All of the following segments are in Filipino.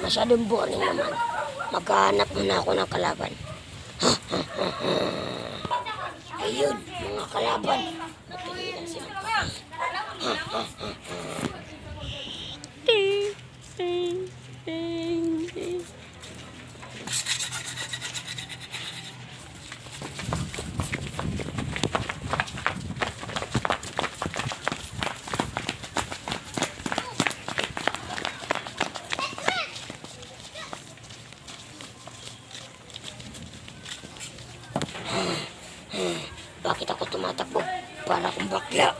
Masyadong boring naman. Maghahanap muna ako ng kalaban. Ayun, mga kalaban. Matuloy lang silang patayin. Bakit ako tumatakbo? Para akong bakla.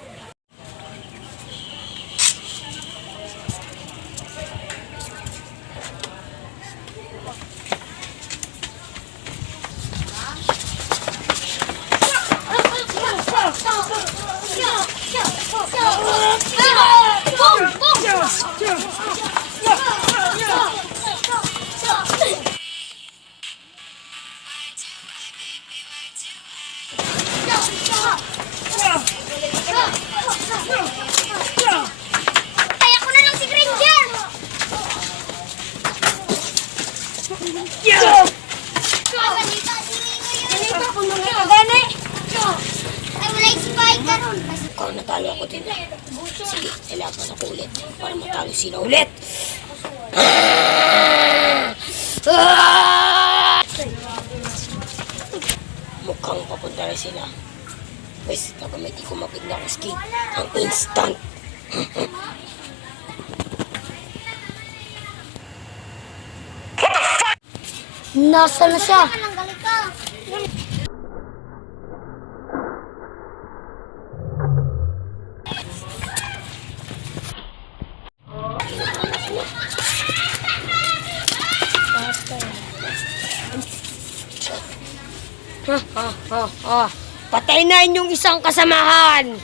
Kaya ko na lang si Granger! Ganito kung mga kagani! Ay, wala yung spike ka ron. Ikaw, natalo ako din. Sige, kailangan ako ulit. Para matalo sila ulit. Mukhang papunta rin sila. Pwes, nagamit ko mapig na skin. Ang instant. Nasa na siya? Patay na inyong isang kasamahan.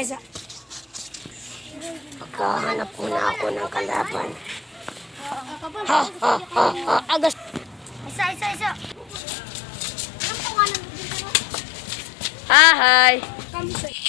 Esa. Maghahanap muna ako ng kalaban. Agas. Isa. Hi. Kamusta?